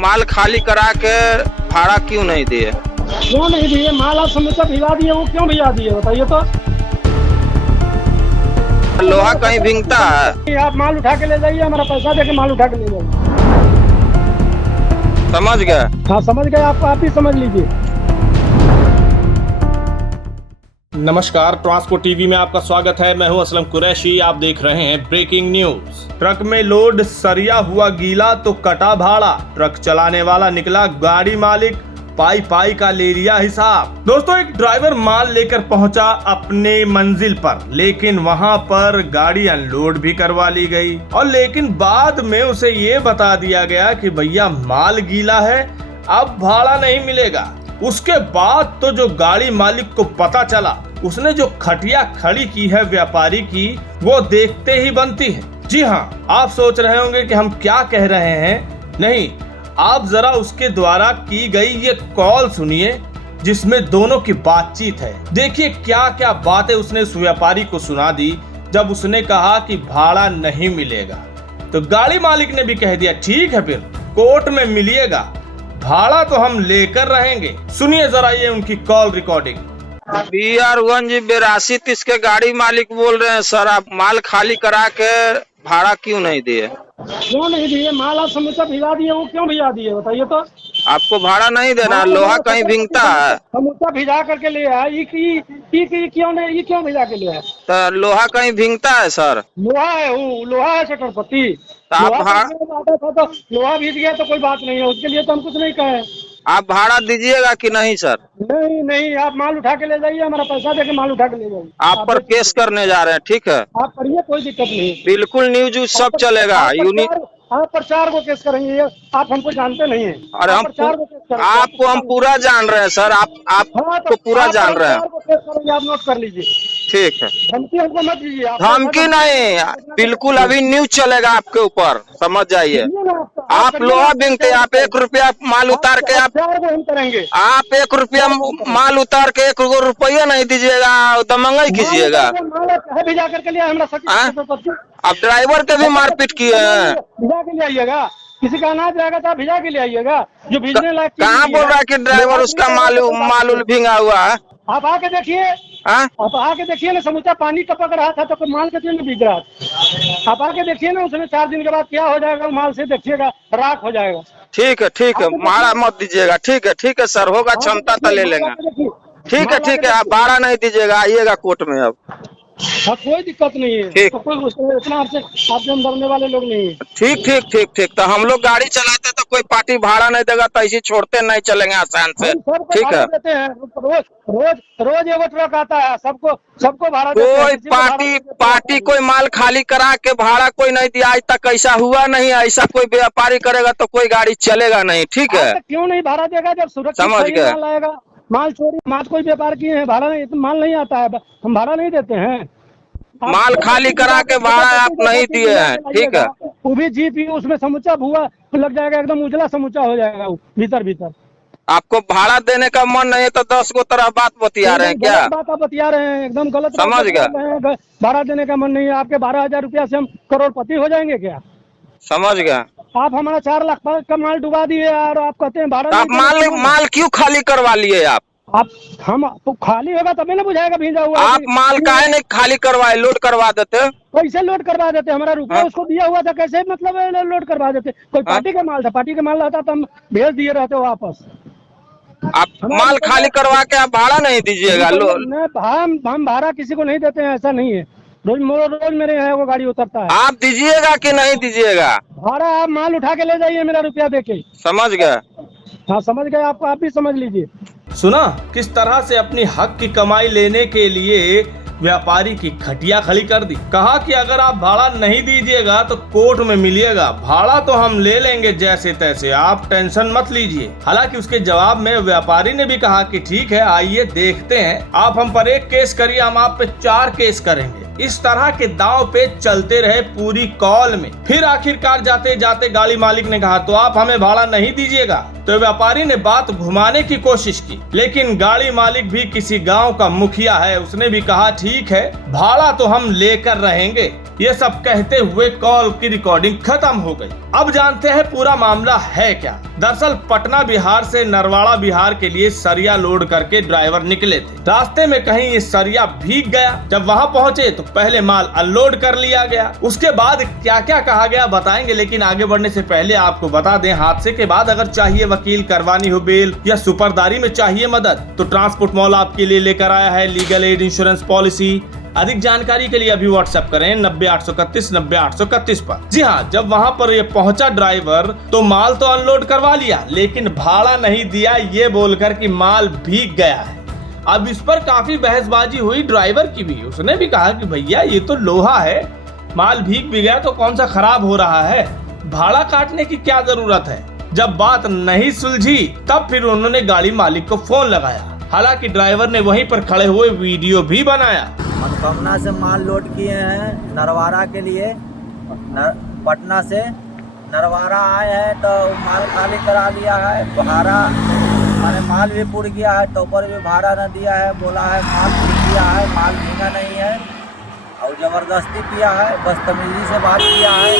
माल खाली करा के भाड़ा क्यों नहीं दिए? क्यों नहीं दिए? माल आप समोसा भिजा दिए, वो क्यों भिजा दिए बताइए तो। लोहा कहीं भींगता है? आप माल उठा के ले जाइए, हमारा पैसा देके माल उठा के ले जाइए। समझ गए? हाँ समझ गए, आप ही समझ लीजिए। नमस्कार, ट्रांसपोर्ट टीवी में आपका स्वागत है। मैं हूं असलम कुरैशी। आप देख रहे हैं ब्रेकिंग न्यूज। ट्रक में लोड सरिया हुआ गीला तो कटा भाड़ा। ट्रक चलाने वाला निकला गाड़ी मालिक, पाई पाई का ले लिया हिसाब। दोस्तों, एक ड्राइवर माल लेकर पहुंचा अपने मंजिल पर, लेकिन वहां पर गाड़ी अनलोड भी करवा ली गई और लेकिन बाद में उसे ये बता दिया गया कि भैया माल गीला है, अब भाड़ा नहीं मिलेगा। उसके बाद तो जो गाड़ी मालिक को पता चला, उसने जो खटिया खड़ी की है व्यापारी की, वो देखते ही बनती है। जी हाँ, आप सोच रहे होंगे कि हम क्या कह रहे हैं। नहीं, आप जरा उसके द्वारा की गई ये कॉल सुनिए, जिसमें दोनों की बातचीत है। देखिए क्या क्या बातें उसने उस व्यापारी को सुना दी जब उसने कहा कि भाड़ा नहीं मिलेगा। तो गाड़ी मालिक ने भी कह दिया ठीक है, फिर कोर्ट में मिलिएगा, भाड़ा तो हम लेकर रहेंगे। सुनिए जरा ये उनकी कॉल रिकॉर्डिंग। BR1 8230 के गाड़ी मालिक बोल रहे हैं सर, आप माल खाली करा के भाड़ा क्यों नहीं दिए? क्यों नहीं दिए? माल आप समोसा भिजा दिए, वो क्यों भिजा दिए बताइए तो। आपको भाड़ा नहीं देना? लोहा कहीं भींगता है? समोसा भिजा करके ले आया, ये क्यों नहीं, ये क्यों भिजा के ले आया? तो लोहा कहीं भींगता है सर? लोहा है, वो लोहा है छटरपति। आप लोहा भीज गया तो कोई बात नहीं है, उसके लिए तो हम कुछ नहीं कहे। आप भाड़ा दीजिएगा कि नहीं सर? नहीं नहीं, आप माल उठा के ले जाइए, हमारा पैसा देके माल उठा के ले जाइए। आप पर केस करने जा रहे हैं, ठीक है? आप करिए, कोई दिक्कत नहीं। बिल्कुल न्यूज सब चलेगा। आप प्रचार को केस करेंगे, आप हमको जानते नहीं है। अरे आपको हम पूरा जान रहे हैं सर, आपको पूरा जान रहे हैं। आप नोट कर लीजिए। ठीक है, धमकी हमको मत दीजिए। धमकी नहीं, बिल्कुल अभी न्यूज चलेगा आपके ऊपर, समझ जाइए। आप लोहा बिकते, आप 1 रुपया माल उतार के आप करेंगे, आप 1 रुपया माल उतार के 1 रुपया नहीं दीजिएगा, दमंगई कीजिएगा। भिजा करके लिया हमारा। अब ड्राइवर के भी मारपीट किए हैं। भिजा के ले आइएगा, किसी का अनाज जाएगा तो आप भिजा के ले आइएगा। जो भिजने लायक कहाँ बोल रहा है कि ड्राइवर उसका माल भींगा हुआ है? आप आके देखिए, आप आके देखिए ना, समूचा पानी टपक रहा था तो माल के में भीग रहा था। आप आके देखिए ना, उसमें 4 दिन के बाद क्या हो जाएगा, माल से देखिएगा, राख हो जाएगा। ठीक है, भाड़ा मत दीजिएगा। ठीक है सर, होगा क्षमता तो ले लेंगे। ठीक है, आप भाड़ा नहीं दीजिएगा, आइएगा कोर्ट में। अब हाँ, कोई दिक्कत नहीं है, तो कोई इतना आपसे डरने वाले लोग नहीं है। ठीक। तो हम लोग गाड़ी चलाते तो कोई पार्टी भाड़ा नहीं देगा तो ऐसे छोड़ते नहीं चलेंगे आसान से। ठीक है, देते हैं, रोज एगो ट्रक आता है, सबको भाड़ा। कोई पार्टी कोई माल खाली करा के भाड़ा कोई नहीं दिया आज तक, ऐसा हुआ नहीं। ऐसा कोई व्यापारी करेगा तो कोई गाड़ी चलेगा नहीं। ठीक है, क्यों नहीं भाड़ा देगा? जब सुरक्षित समझ गए। माल आएगा, माल चोरी माल कोई व्यापार किए हैं, भाड़ा नहीं, माल नहीं आता है, हम भाड़ा नहीं देते हैं। माल खाली करा के भाड़ा आप नहीं दिए हैं, ठीक है। वो भी जीप, उसमें समूचा भुआ लग जाएगा, एकदम उजला समूचा हो जाएगा भीतर। आपको भाड़ा देने का मन नहीं है तो 10 गो तरह बात बतिया रहे हैं क्या? बात बतिया रहे हैं, एकदम गलत समझ गए। भाड़ा देने का मन नहीं है। आपके 12,000 रुपया से हम करोड़पति हो जाएंगे क्या? समझ गया। आप हमारा 4 लाख का माल डुबा दिए और आप कहते हैं भाड़ा। आप माल क्यों खाली करवा लिए? हम खाली होगा तभी ना बुझाएगा भीजा हुआ। आप माल काहे नहीं खाली करवाए, लोड करवा देते? कैसे लोड करवा देते? हमारा रुपया उसको दिया हुआ था, कैसे मतलब लोड करवा देते? कोई पार्टी का माल था, पार्टी का माल रहता तो हम भेज दिए रहते वापस। आप माल खाली करवा के आप भाड़ा नहीं दीजिएगा? हम भाड़ा किसी को नहीं देते हैं, ऐसा नहीं है। रोज मेरे यहाँ वो गाड़ी उतरता है। आप दीजिएगा कि नहीं दीजिएगा भाड़ा? आप माल उठा के ले जाइए, मेरा रुपया देके। समझ गए? हाँ समझ गए, आप भी समझ लीजिए। सुना किस तरह से अपनी हक की कमाई लेने के लिए व्यापारी की खटिया खड़ी कर दी। कहा कि अगर आप भाड़ा नहीं दीजिएगा तो कोर्ट में मिलिएगा, भाड़ा तो हम ले लेंगे जैसे तैसे, आप टेंशन मत लीजिए। हालांकि उसके जवाब में व्यापारी ने भी कहा कि ठीक है, आइए देखते हैं, आप हम पर 1 केस करिए, हम आप पे 4 केस करेंगे। इस तरह के दांव पे चलते रहे पूरी कॉल में। फिर आखिरकार जाते जाते गाड़ी मालिक ने कहा तो आप हमें भाड़ा नहीं दीजिएगा। तो व्यापारी ने बात घुमाने की कोशिश की, लेकिन गाड़ी मालिक भी किसी गांव का मुखिया है, उसने भी कहा ठीक है भाड़ा तो हम लेकर रहेंगे। ये सब कहते हुए कॉल की रिकॉर्डिंग खत्म हो गई। अब जानते हैं पूरा मामला है क्या। दरअसल पटना बिहार से नरवाड़ा बिहार के लिए सरिया लोड करके ड्राइवर निकले थे। रास्ते में कहीं ये सरिया भीग गया। जब वहां पहुंचे तो पहले माल अनलोड कर लिया गया। उसके बाद क्या क्या कहा गया बताएंगे, लेकिन आगे बढ़ने से पहले आपको बता दें, हादसे के बाद अगर चाहिए वकील, करवानी हो बेल या सुपरदारी में चाहिए मदद तो ट्रांसपोर्ट मॉल आपके लिए लेकर आया है लीगल एड इंश्योरेंस पॉलिसी। अधिक जानकारी के लिए अभी व्हाट्सएप करें 90-831-90-831 पर। जी हाँ, जब वहाँ पर ये पहुंचा ड्राइवर तो माल तो अनलोड करवा लिया, लेकिन भाड़ा नहीं दिया ये बोलकर कि माल भीग गया है। अब इस पर काफी बहसबाजी हुई ड्राइवर की भी। उसने भी कहा कि भैया ये तो लोहा है, माल भीग भी गया तो कौन सा खराब हो रहा है, भाड़ा काटने की क्या जरूरत है। जब बात नहीं सुलझी तब फिर उन्होंने गाड़ी मालिक को फोन लगाया। हालांकि ड्राइवर ने वहीं पर खड़े हुए वीडियो भी बनाया। मनोकामना से माल लोड किए हैं नरवाड़ा के लिए, पटना से नरवाड़ा आए हैं तो माल खाली करा लिया है। भाड़ा माने माल भी पूड़ गया है तो ऊपर भी भाड़ा न दिया है, बोला है माल भीग गया है, माल भीगा नहीं है और ज़बरदस्ती किया है, बदतमीजी से बात किया है,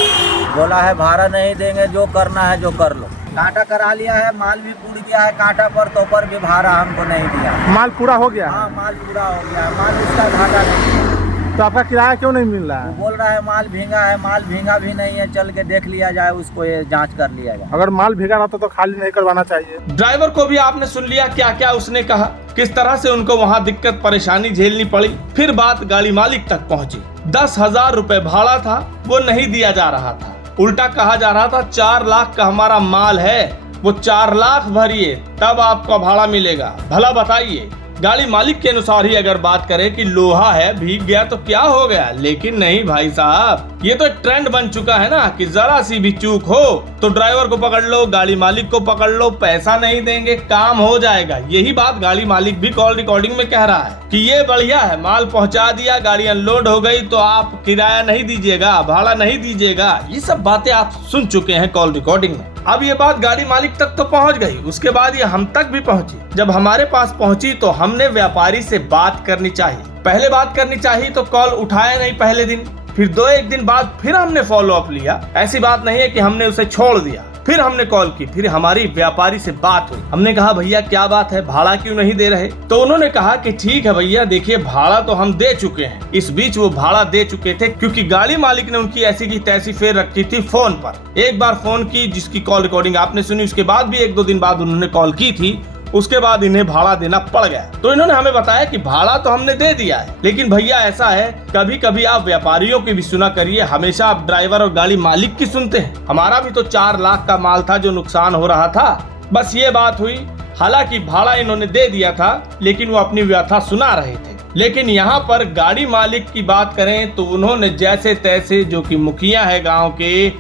बोला है भाड़ा नहीं देंगे, जो करना है जो कर लो। कांटा करा लिया है, माल भी पूड़ गया है कांटा पर, तो पर भी भाड़ा हमको नहीं दिया। माल पूरा हो गया? हाँ माल पूरा हो गया है, माल उसका घाटा नहीं है। तो आपका किराया क्यों नहीं मिल रहा है? वो बोल रहा है माल भीगा है, माल भीगा भी नहीं है, चल के देख लिया जाए, उसको ये जांच कर लिया जाए। अगर माल भीगा रहता तो खाली नहीं करवाना चाहिए। ड्राइवर को भी आपने सुन लिया क्या क्या उसने कहा, किस तरह से उनको वहाँ दिक्कत परेशानी झेलनी पड़ी। फिर बात गाड़ी मालिक तक पहुँची। 10,000 रुपए भाड़ा था, वो नहीं दिया जा रहा था। उल्टा कहा जा रहा था 4 लाख का हमारा माल है, वो 4 लाख भरिए तब आपका भाड़ा मिलेगा। भला बताइए, गाड़ी मालिक के अनुसार ही अगर बात करें कि लोहा है भीग गया तो क्या हो गया, लेकिन नहीं भाई साहब, ये तो ट्रेंड बन चुका है ना कि जरा सी भी चूक हो तो ड्राइवर को पकड़ लो, गाड़ी मालिक को पकड़ लो, पैसा नहीं देंगे काम हो जाएगा। यही बात गाड़ी मालिक भी कॉल रिकॉर्डिंग में कह रहा है कि ये बढ़िया है, माल पहुंचा दिया, गाड़ी अनलोड हो गई तो आप किराया नहीं दीजिएगा, भाड़ा नहीं दीजिएगा। ये सब बातें आप सुन चुके हैं कॉल रिकॉर्डिंग में। अब ये बात गाड़ी मालिक तक तो पहुंच गई, उसके बाद ये हम तक भी पहुंची। जब हमारे पास पहुंची तो हमने व्यापारी से बात करनी चाहिए, पहले बात करनी चाहिए तो कॉल उठाया नहीं पहले दिन, फिर 2-1 दिन बाद फिर हमने फॉलो अप लिया। ऐसी बात नहीं है कि हमने उसे छोड़ दिया। फिर हमने कॉल की, फिर हमारी व्यापारी से बात हुई। हमने कहा भैया क्या बात है, भाड़ा क्यों नहीं दे रहे? तो उन्होंने कहा कि ठीक है भैया, देखिए भाड़ा तो हम दे चुके हैं। इस बीच वो भाड़ा दे चुके थे क्योंकि गाड़ी मालिक ने उनकी ऐसी की तैसी फेर रखी थी फोन पर। एक बार फोन की जिसकी कॉल रिकॉर्डिंग आपने सुनी, उसके बाद भी 1-2 दिन बाद उन्होंने कॉल की थी, उसके बाद इन्हें भाड़ा देना पड़ गया। तो इन्होंने हमें बताया कि भाड़ा तो हमने दे दिया है, लेकिन भैया ऐसा है कभी कभी आप व्यापारियों की भी सुना करिए, हमेशा आप ड्राइवर और गाड़ी मालिक की सुनते हैं। हमारा भी तो 4 लाख का माल था जो नुकसान हो रहा था, बस ये बात हुई। हालांकि भाड़ा इन्होंने दे दिया था, लेकिन वो अपनी व्यथा सुना रहे थे। लेकिन यहाँ पर गाड़ी मालिक की बात करें तो उन्होंने जैसे तैसे, जो कि मुखिया है गाँव के,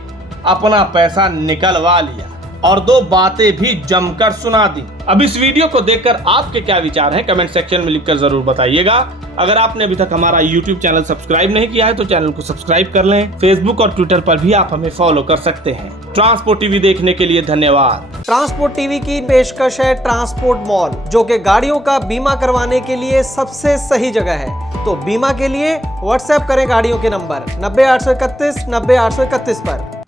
अपना पैसा निकलवा लिया और 2 बातें भी जमकर सुना दी। अब इस वीडियो को देखकर आपके क्या विचार हैं कमेंट सेक्शन में लिखकर जरूर बताइएगा। अगर आपने अभी तक हमारा YouTube चैनल सब्सक्राइब नहीं किया है तो चैनल को सब्सक्राइब कर लें। फेसबुक और ट्विटर पर भी आप हमें फॉलो कर सकते हैं। ट्रांसपोर्ट टीवी देखने के लिए धन्यवाद। ट्रांसपोर्ट टीवी की पेशकश है ट्रांसपोर्ट मॉल, जो कि गाड़ियों का बीमा करवाने के लिए सबसे सही जगह है। तो बीमा के लिए व्हाट्सएप करें गाड़ियों के नंबर 90-831-90-831 पर।